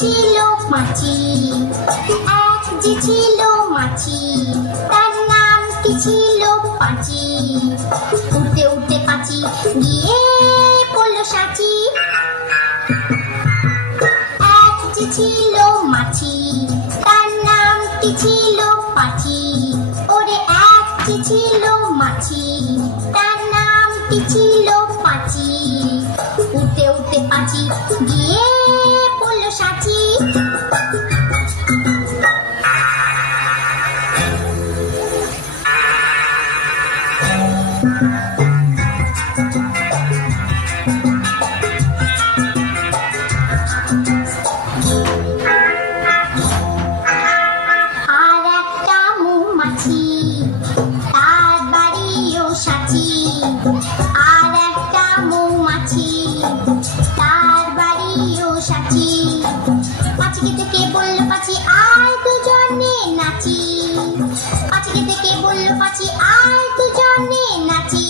ছিল মাছি, এক যে ছিল মাছি, তার নাম কি ছিল পাঁচি। উঠতে উঠতে পাঁচি গিয়ে পড়ল সাঁচি। এক যে ছিল মাছি, তার নাম কি ছিল পাঁচি। ওরে এক যে ছিল মাছি, তার নাম কি ছিল পাঁচি। উঠতে উঠতে পাঁচি গিয়ে পড়ল সাঁচি। আর একটা মৌমাছি, তার বাড়িও সাঁচি। আর একটা মৌমাছি, তার বাড়িও সাঁচি। পাঁচিকে থেকে বলল পাঁচি আয় দুজনে নাচি। পাঁচিকে থেকে বলল পাঁচি আয় দুজনে নাচি।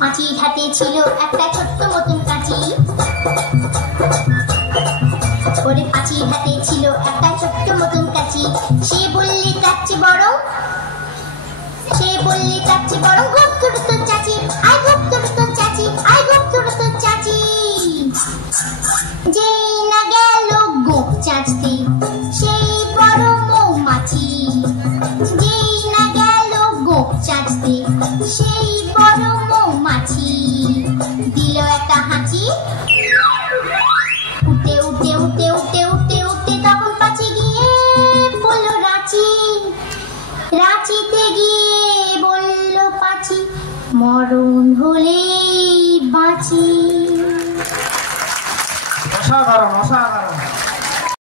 পাঁচির হাতে ছিল একটা ছোট্ট মতন কাঁচি। ওরে পাঁচির হাতে ছিল একটা ছোট্ট মতন কাঁচি। সে বললে চাচ্ছি বড়, সে বললে চাচ্ছি বড়, ঘুপ তুড়ো তোর চাচি, আয় ঘুপ তুড়ো তোর চাচি, আয় ঘুপ তুড়ো তোর চাচি। যেই না গেল গোপ চাচতে সেই বড় মৌমাছি। যেই না গেল গোপ চাচতে সেই বড় মৌমাছি। দিল একটা হাঁচি। উঠতে উঠতে উঠতে উঠতে উঠতে উঠতে তখন পাঁচি গিয়ে বলল রাঁচি। রাঁচিতে গিয়ে বলল পাঁচি মরণ হলেই বাঁচি। অসাধারণ অসাধারণ।